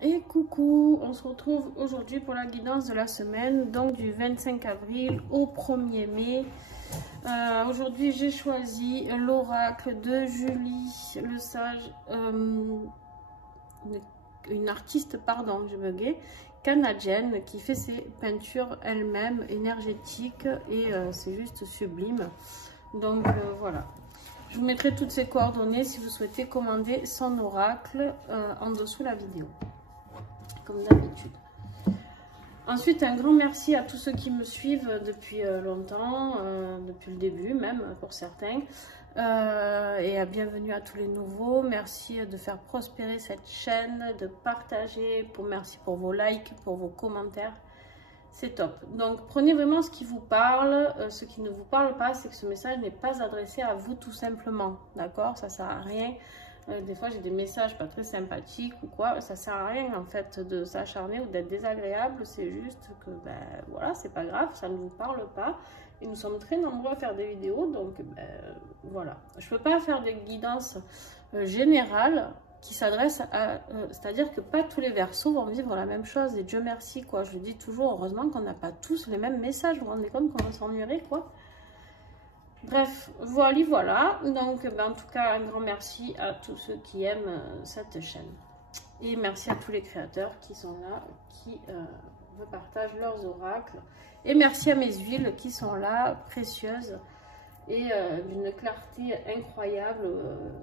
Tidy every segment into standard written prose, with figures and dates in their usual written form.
Et coucou, on se retrouve aujourd'hui pour la guidance de la semaine, donc du 25 avril au 1er mai. Aujourd'hui, j'ai choisi l'oracle de Julie Le Sage, une artiste, pardon, je buguais, canadienne, qui fait ses peintures elle-même, énergétiques, et c'est juste sublime. Donc voilà. Je vous mettrai toutes ces coordonnées si vous souhaitez commander son oracle en dessous la vidéo, comme d'habitude. Ensuite, un grand merci à tous ceux qui me suivent depuis longtemps, depuis le début même pour certains. Et bienvenue à tous les nouveaux. Merci de faire prospérer cette chaîne, de partager. Merci pour vos likes, pour vos commentaires. C'est top. Donc, prenez vraiment ce qui vous parle. Ce qui ne vous parle pas, c'est que ce message n'est pas adressé à vous tout simplement. D'accord? Ça sert à rien. Des fois, j'ai des messages pas très sympathiques ou quoi. Ça sert à rien, en fait, de s'acharner ou d'être désagréable. C'est juste que, ben, voilà, c'est pas grave. Ça ne vous parle pas. Et nous sommes très nombreux à faire des vidéos. Donc, ben, voilà. Je peux pas faire des guidances générales qui s'adressent à... c'est-à-dire que pas tous les versos vont vivre la même chose. Et Dieu merci, quoi. Je dis toujours, heureusement qu'on n'a pas tous les mêmes messages. Vous vous rendez compte comment on s'ennuierait, quoi. Bref, voilà. Donc, ben, en tout cas, un grand merci à tous ceux qui aiment cette chaîne. Et merci à tous les créateurs qui sont là, qui me partagent leurs oracles. Et merci à mes huiles qui sont là, précieuses et d'une clarté incroyable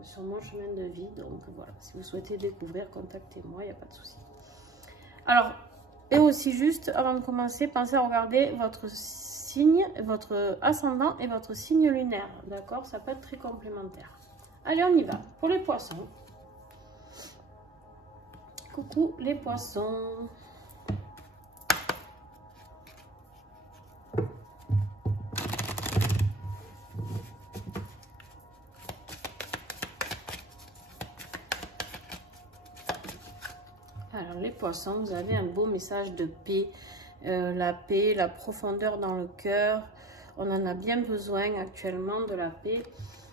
sur mon chemin de vie. Donc, voilà, si vous souhaitez découvrir, contactez-moi, il n'y a pas de souci. Alors, et aussi juste, avant de commencer, pensez à regarder votre signe, votre ascendant et votre signe lunaire, d'accord? Ça peut être très complémentaire. Allez, on y va. Pour les poissons. Coucou les poissons. Alors les poissons, vous avez un beau message de paix. La paix, la profondeur dans le cœur. On en a bien besoin actuellement de la paix.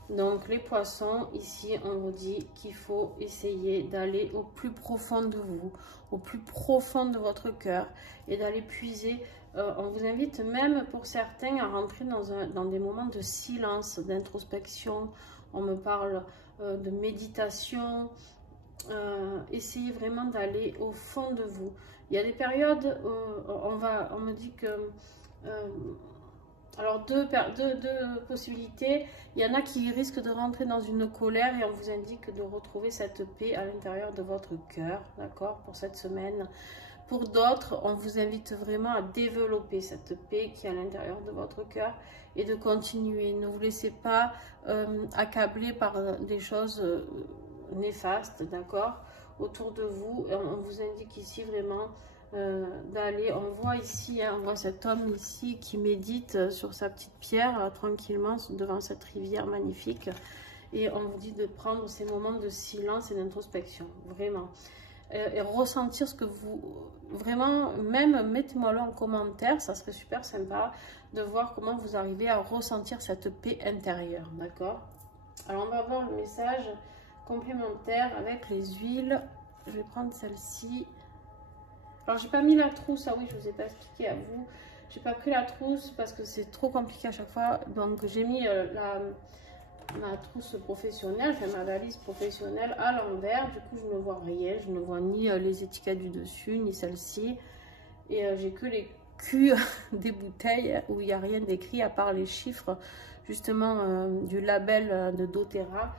Donc les poissons, ici on vous dit qu'il faut essayer d'aller au plus profond de vous, au plus profond de votre cœur et d'aller puiser. On vous invite même pour certains à rentrer dans des moments de silence, d'introspection. On me parle de méditation. Essayez vraiment d'aller au fond de vous. Il y a des périodes où on me dit que alors deux possibilités. Il y en a qui risquent de rentrer dans une colère et on vous indique de retrouver cette paix à l'intérieur de votre cœur, d'accord, pour cette semaine. Pour d'autres, on vous invite vraiment à développer cette paix qui est à l'intérieur de votre cœur et de continuer. Ne vous laissez pas accabler par des choses néfastes, d'accord, autour de vous. Et on vous indique ici vraiment d'aller, on voit ici, hein, on voit cet homme ici qui médite sur sa petite pierre tranquillement devant cette rivière magnifique, et on vous dit de prendre ces moments de silence et d'introspection, vraiment, et ressentir ce que vous, vraiment, même mettez-moi-le en commentaire, ça serait super sympa de voir comment vous arrivez à ressentir cette paix intérieure, d'accord. Alors on va voir le message complémentaire avec les huiles. Je vais prendre celle-ci. Alors j'ai pas mis la trousse, ah oui, je vous ai pas expliqué à vous, j'ai pas pris la trousse parce que c'est trop compliqué à chaque fois, donc j'ai mis ma trousse professionnelle, enfin ma valise professionnelle à l'envers. Du coup je ne vois rien, je ne vois ni les étiquettes du dessus ni celle-ci, et j'ai que les culs des bouteilles où il n'y a rien d'écrit à part les chiffres justement du label de doTERRA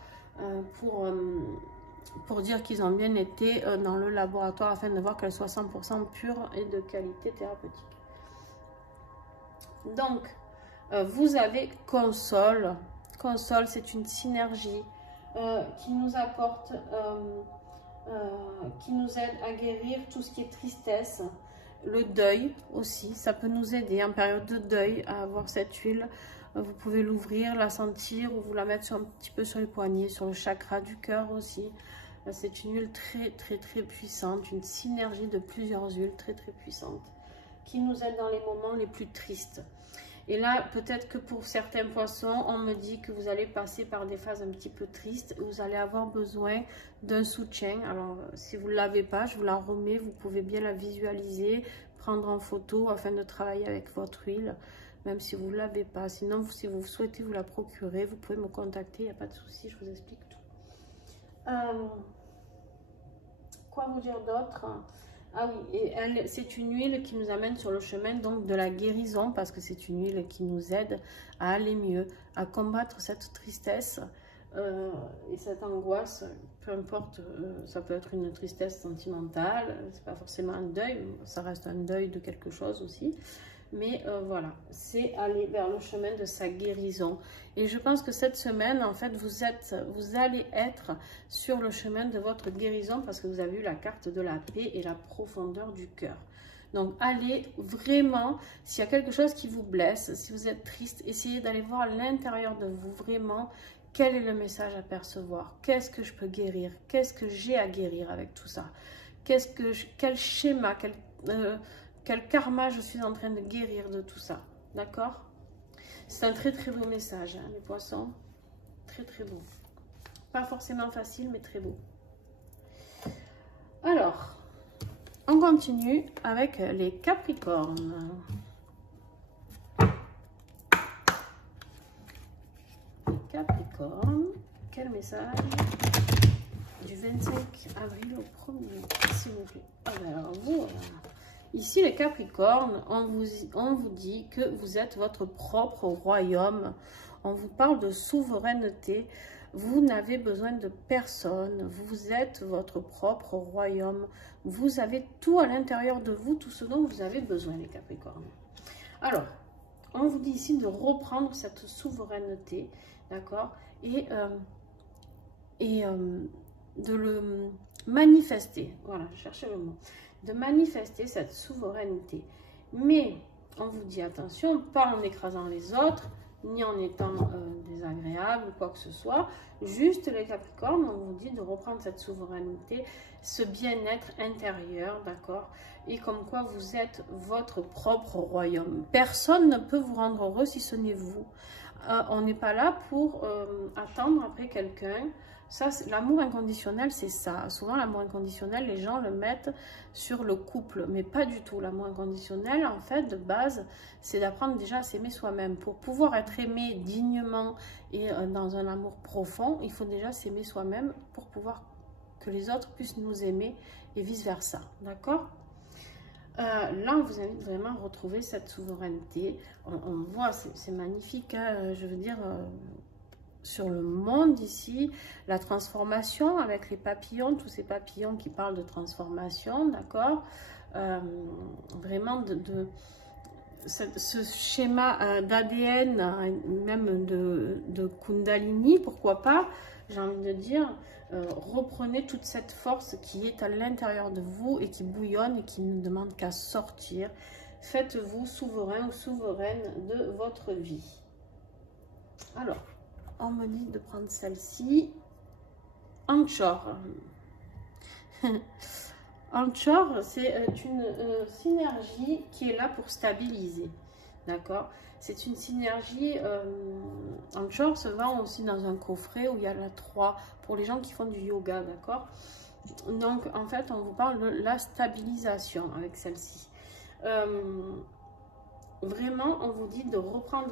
pour dire qu'ils ont bien été dans le laboratoire afin de voir qu'elles soient 100% pures et de qualité thérapeutique. Donc, vous avez Console. Console, c'est une synergie qui nous apporte, qui nous aide à guérir tout ce qui est tristesse, le deuil aussi. Ça peut nous aider en période de deuil à avoir cette huile. Vous pouvez l'ouvrir, la sentir ou vous la mettre un petit peu sur les poignets, sur le chakra du cœur aussi. C'est une huile très puissante, une synergie de plusieurs huiles très puissantes qui nous aide dans les moments les plus tristes. Et là, peut-être que pour certains poissons, on me dit que vous allez passer par des phases un petit peu tristes. Vous allez avoir besoin d'un soutien. Alors, si vous ne l'avez pas, je vous la remets. Vous pouvez bien la visualiser, prendre en photo afin de travailler avec votre huile, même si vous ne l'avez pas. Sinon, si vous souhaitez vous la procurer, vous pouvez me contacter. Il n'y a pas de souci, je vous explique tout. Quoi vous dire d'autre? Ah oui, et c'est une huile qui nous amène sur le chemin donc de la guérison, parce que c'est une huile qui nous aide à aller mieux, à combattre cette tristesse et cette angoisse, peu importe, ça peut être une tristesse sentimentale, c'est pas forcément un deuil, ça reste un deuil de quelque chose aussi. Mais voilà, c'est aller vers le chemin de sa guérison. Et je pense que cette semaine, en fait, vous allez être sur le chemin de votre guérison parce que vous avez eu la carte de la paix et la profondeur du cœur. Donc, allez vraiment, s'il y a quelque chose qui vous blesse, si vous êtes triste, essayez d'aller voir à l'intérieur de vous vraiment quel est le message à percevoir. Qu'est-ce que je peux guérir? Qu'est-ce que j'ai à guérir avec tout ça? Quel schéma, quel karma je suis en train de guérir de tout ça, d'accord? C'est un très très beau message, hein, les poissons. Très très beau. Pas forcément facile, mais très beau. Alors, on continue avec les Capricornes. Les Capricornes, quel message du 25 avril au 1er, s'il vous plaît. Alors, vous... Ici, les Capricornes, on vous dit que vous êtes votre propre royaume. On vous parle de souveraineté. Vous n'avez besoin de personne. Vous êtes votre propre royaume. Vous avez tout à l'intérieur de vous, tout ce dont vous avez besoin, les Capricornes. Alors, on vous dit ici de reprendre cette souveraineté, d'accord, et de le manifester. Voilà, je cherchais le mot. De manifester cette souveraineté. Mais on vous dit attention, pas en écrasant les autres, ni en étant désagréable ou quoi que ce soit. Juste les Capricornes, on vous dit de reprendre cette souveraineté, ce bien-être intérieur, d'accord? Et comme quoi vous êtes votre propre royaume. Personne ne peut vous rendre heureux si ce n'est vous. On n'est pas là pour attendre après quelqu'un. Ça, l'amour inconditionnel, c'est ça. Souvent, l'amour inconditionnel, les gens le mettent sur le couple, mais pas du tout. L'amour inconditionnel, en fait, de base, c'est d'apprendre déjà à s'aimer soi-même. Pour pouvoir être aimé dignement et dans un amour profond, il faut déjà s'aimer soi-même pour pouvoir que les autres puissent nous aimer et vice-versa. D'accord ? Là, on vous invite vraiment à retrouver cette souveraineté. On voit, c'est magnifique, hein, je veux dire... sur le monde ici, la transformation avec les papillons, tous ces papillons qui parlent de transformation, d'accord, vraiment ce schéma d'ADN, même de Kundalini, pourquoi pas, j'ai envie de dire, reprenez toute cette force qui est à l'intérieur de vous et qui bouillonne et qui ne demande qu'à sortir. Faites-vous souverain ou souveraine de votre vie. Alors, on me dit de prendre celle-ci. Anchor. Anchor, c'est une synergie qui est là pour stabiliser. D'accord? C'est une synergie. Anchor se vend aussi dans un coffret où il y a la 3 pour les gens qui font du yoga. D'accord? Donc, en fait, on vous parle de la stabilisation avec celle-ci. Vraiment, on vous dit de reprendre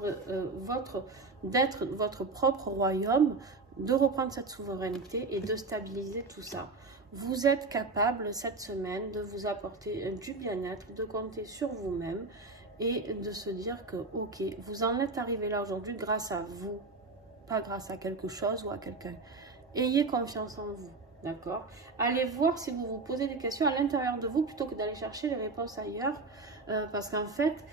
d'être votre propre royaume, de reprendre cette souveraineté et de stabiliser tout ça. Vous êtes capable cette semaine de vous apporter du bien-être, de compter sur vous-même et de se dire que, ok, vous en êtes arrivé là aujourd'hui grâce à vous, pas grâce à quelque chose ou à quelqu'un. Ayez confiance en vous, d'accord? Allez voir si vous vous posez des questions à l'intérieur de vous plutôt que d'aller chercher les réponses ailleurs. Parce qu'en fait,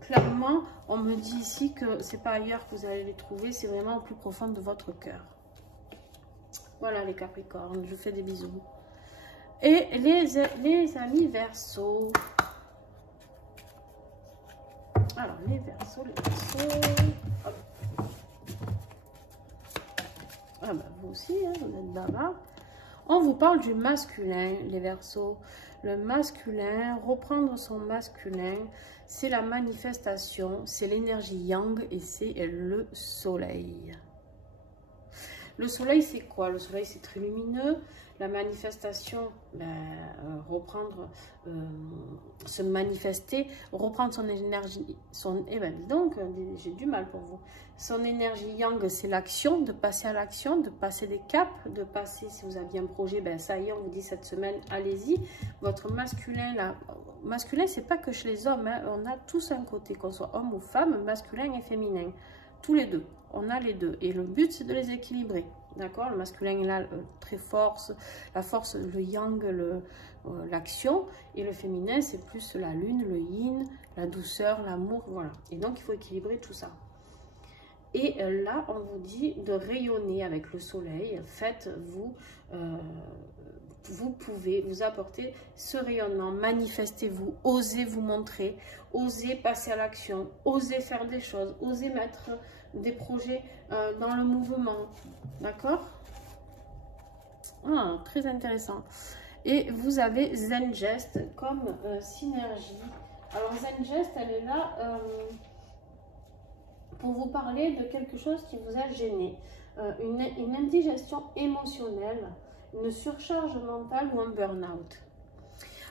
clairement, on me dit ici que c'est pas ailleurs que vous allez les trouver, c'est vraiment au plus profond de votre cœur. Voilà les Capricornes, je vous fais des bisous. Et les amis Verseaux. Alors, les Verseaux, hop. Ah bah vous aussi, hein, vous êtes bavard. On vous parle du masculin, les Verseaux. Le masculin, reprendre son masculin, c'est la manifestation, c'est l'énergie yang et c'est le soleil. Le soleil, c'est quoi? Le soleil, c'est très lumineux. La manifestation, reprendre, se manifester, reprendre son énergie, eh ben dis donc, j'ai du mal pour vous. Son énergie yang, c'est l'action, de passer à l'action, de passer des caps, de passer, si vous aviez un projet, ben ça y est, on vous dit cette semaine, allez-y. Votre masculin, là, masculin, c'est pas que chez les hommes, hein, on a tous un côté, qu'on soit homme ou femme, masculin et féminin, tous les deux, on a les deux. Et le but, c'est de les équilibrer. D'accord, le masculin est là, très force, la force, le yang, l'action, et le féminin, c'est plus la lune, le yin, la douceur, l'amour, voilà. Et donc, il faut équilibrer tout ça. Et là, on vous dit de rayonner avec le soleil. Faites-vous, vous pouvez vous apporter ce rayonnement, manifestez-vous, osez vous montrer, osez passer à l'action, osez faire des choses, osez mettre des projets dans le mouvement, d'accord? Ah, très intéressant. Et vous avez Zengest comme synergie. Alors Zengest, elle est là pour vous parler de quelque chose qui vous a gêné, une indigestion émotionnelle, une surcharge mentale ou un burn-out.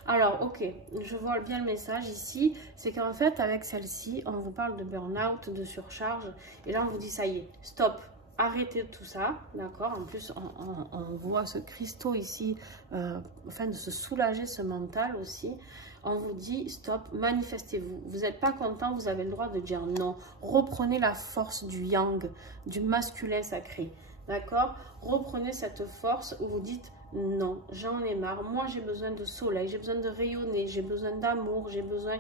Alors, ok, je vois bien le message ici, c'est qu'en fait, avec celle-ci, on vous parle de burn-out, de surcharge, et là, on vous dit, ça y est, stop, arrêtez tout ça, d'accord? En plus, on voit ce cristaux ici, afin de se soulager ce mental aussi. On vous dit, stop, manifestez-vous. Vous n'êtes pas content, vous avez le droit de dire non. Reprenez la force du yang, du masculin sacré, d'accord? Reprenez cette force où vous dites, non, j'en ai marre, moi j'ai besoin de soleil, j'ai besoin de rayonner, j'ai besoin d'amour, j'ai besoin...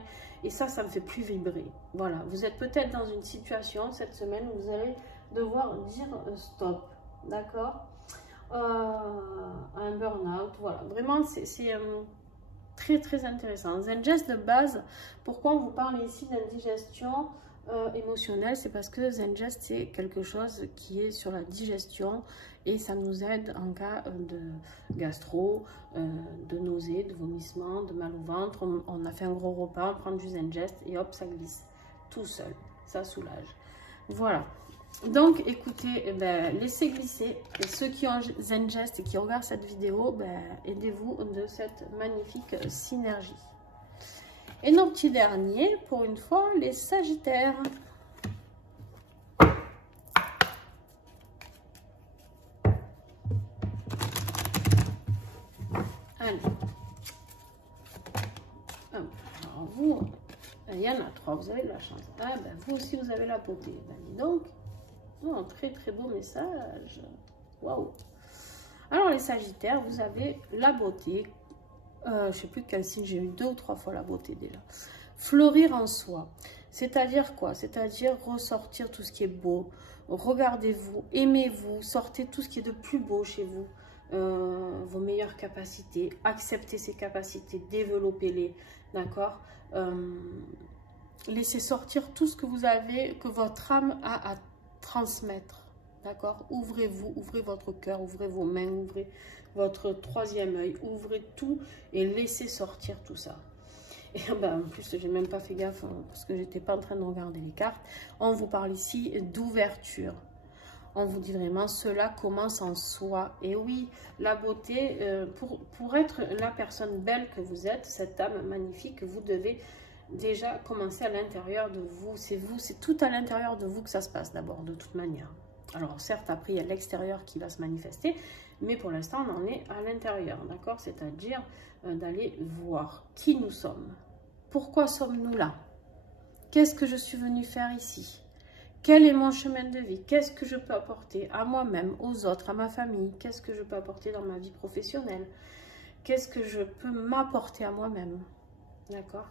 Et ça me fait plus vibrer. Voilà, vous êtes peut-être dans une situation cette semaine où vous allez devoir dire stop, d'accord? Un burn-out, voilà, vraiment c'est très très intéressant. Zengest de base, pourquoi on vous parle ici d'indigestion émotionnelle? C'est parce que Zengest c'est quelque chose qui est sur la digestion et ça nous aide en cas de gastro, de nausées, de vomissements, de mal au ventre. On a fait un gros repas, on prend du Zengest et hop, ça glisse tout seul, ça soulage. Voilà. Donc, écoutez, laissez glisser. Et ceux qui ont Zengest et qui regardent cette vidéo, aidez-vous de cette magnifique synergie. Et nos petits derniers, pour une fois, les Sagittaires. Allez. Alors vous, il y en a 3, vous avez de la chance. Ah ben, vous aussi, vous avez la beauté. Ben, dis donc. Oh, un très très beau message. Waouh. Alors les Sagittaires, vous avez la beauté. Je ne sais plus quel signe, j'ai eu 2 ou 3 fois la beauté déjà. Fleurir en soi. C'est-à-dire quoi? C'est-à-dire ressortir tout ce qui est beau. Regardez-vous, aimez-vous, sortez tout ce qui est de plus beau chez vous. Vos meilleures capacités. Acceptez ces capacités, développez-les. D'accord? Laissez sortir tout ce que vous avez, que votre âme a à transmettre, d'accord? Ouvrez-vous, ouvrez votre cœur, ouvrez vos mains, ouvrez votre troisième œil, ouvrez tout et laissez sortir tout ça. Et en plus, j'ai même pas fait gaffe parce que j'étais pas en train de regarder les cartes. On vous parle ici d'ouverture. On vous dit vraiment, cela commence en soi. Et oui, la beauté, pour être la personne belle que vous êtes, cette âme magnifique, vous devez déjà commencer à l'intérieur de vous, c'est tout à l'intérieur de vous que ça se passe d'abord, de toute manière. Alors certes, après il y a l'extérieur qui va se manifester, mais pour l'instant on en est à l'intérieur, d'accord? C'est-à-dire d'aller voir qui nous sommes. Pourquoi sommes-nous là? Qu'est-ce que je suis venue faire ici? Quel est mon chemin de vie? Qu'est-ce que je peux apporter à moi-même, aux autres, à ma famille? Qu'est-ce que je peux apporter dans ma vie professionnelle? Qu'est-ce que je peux m'apporter à moi-même? D'accord?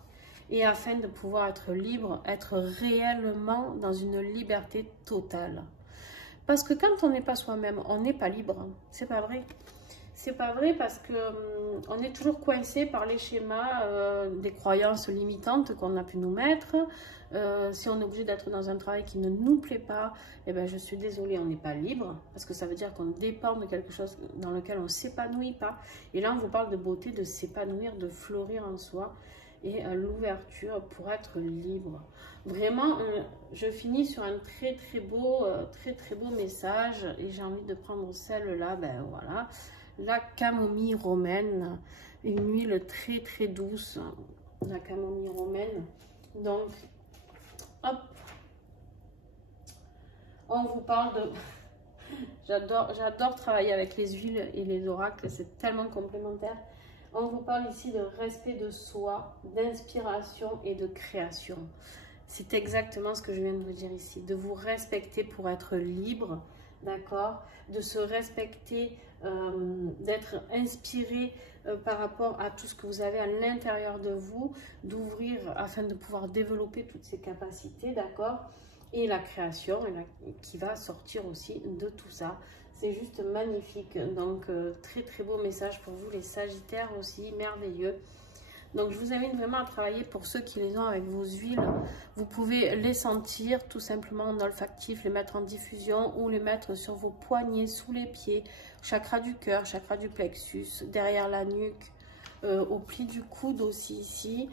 Et afin de pouvoir être libre, être réellement dans une liberté totale. Parce que quand on n'est pas soi-même, on n'est pas libre. C'est pas vrai. c'est pas vrai parce que on est toujours coincé par les schémas des croyances limitantes qu'on a pu nous mettre. Si on est obligé d'être dans un travail qui ne nous plaît pas, eh ben, je suis désolée, on n'est pas libre, parce que ça veut dire qu'on dépend de quelque chose dans lequel on ne s'épanouit pas. Et là, on vous parle de beauté, de s'épanouir, de fleurir en soi, et l'ouverture pour être libre. Vraiment, je finis sur un très très beau message, et j'ai envie de prendre celle-là, ben voilà, la camomille romaine, une huile très très douce, la camomille romaine. Donc, hop, on vous parle de... J'adore travailler avec les huiles et les oracles, c'est tellement complémentaire. On vous parle ici de respect de soi, d'inspiration et de création. C'est exactement ce que je viens de vous dire ici, de vous respecter pour être libre, d'accord, de se respecter, d'être inspiré par rapport à tout ce que vous avez à l'intérieur de vous, d'ouvrir afin de pouvoir développer toutes ces capacités, d'accord, et la création qui va sortir aussi de tout ça. C'est juste magnifique. Donc très très beau message pour vous les Sagittaires aussi, merveilleux. Donc je vous invite vraiment à travailler pour ceux qui les ont avec vos huiles. Vous pouvez les sentir tout simplement en olfactif, les mettre en diffusion ou les mettre sur vos poignets, sous les pieds, chakra du cœur, chakra du plexus, derrière la nuque, au pli du coude aussi ici.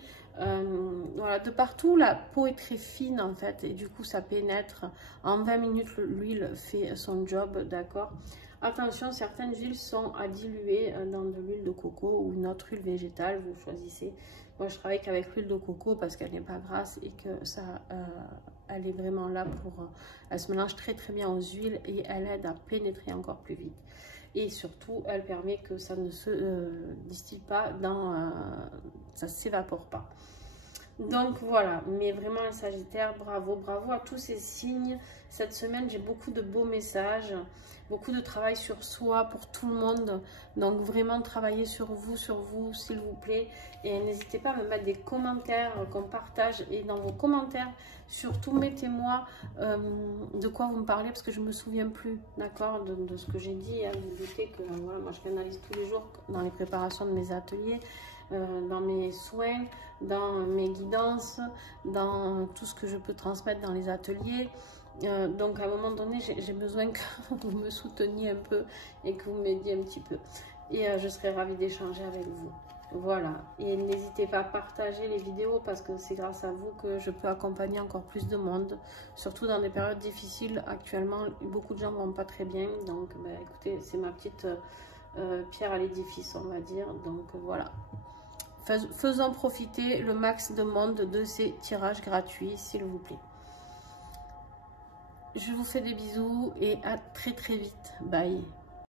Voilà, de partout la peau est très fine en fait et du coup ça pénètre. En 20 minutes l'huile fait son job, d'accord. Attention, certaines huiles sont à diluer dans de l'huile de coco ou une autre huile végétale, vous choisissez. Moi je travaille qu'avec l'huile de coco parce qu'elle n'est pas grasse et que ça elle est vraiment là pour elle se mélange très très bien aux huiles et elle aide à pénétrer encore plus vite. Et surtout, elle permet que ça ne se distille pas, ça ne s'évapore pas. Donc voilà, mais vraiment les Sagittaires, bravo, bravo à tous ces signes. Cette semaine, j'ai beaucoup de beaux messages, beaucoup de travail sur soi pour tout le monde. Donc vraiment travaillez sur vous, s'il vous plaît. Et n'hésitez pas à me mettre des commentaires qu'on partage. Et dans vos commentaires, surtout mettez-moi de quoi vous me parlez parce que je ne me souviens plus, d'accord, de ce que j'ai dit. Hein. Vous doutez que voilà, moi je canalise tous les jours dans les préparations de mes ateliers. Dans mes soins, dans mes guidances, dans tout ce que je peux transmettre dans les ateliers. Donc à un moment donné, j'ai besoin que vous me souteniez un peu et que vous m'aidiez un petit peu. Et je serai ravie d'échanger avec vous. Voilà. Et n'hésitez pas à partager les vidéos parce que c'est grâce à vous que je peux accompagner encore plus de monde. Surtout dans des périodes difficiles. Actuellement, beaucoup de gens ne vont pas très bien. Donc bah, écoutez, c'est ma petite pierre à l'édifice, on va dire. Donc voilà. Faisons profiter le max de monde de ces tirages gratuits, s'il vous plaît. Je vous fais des bisous et à très très vite. Bye.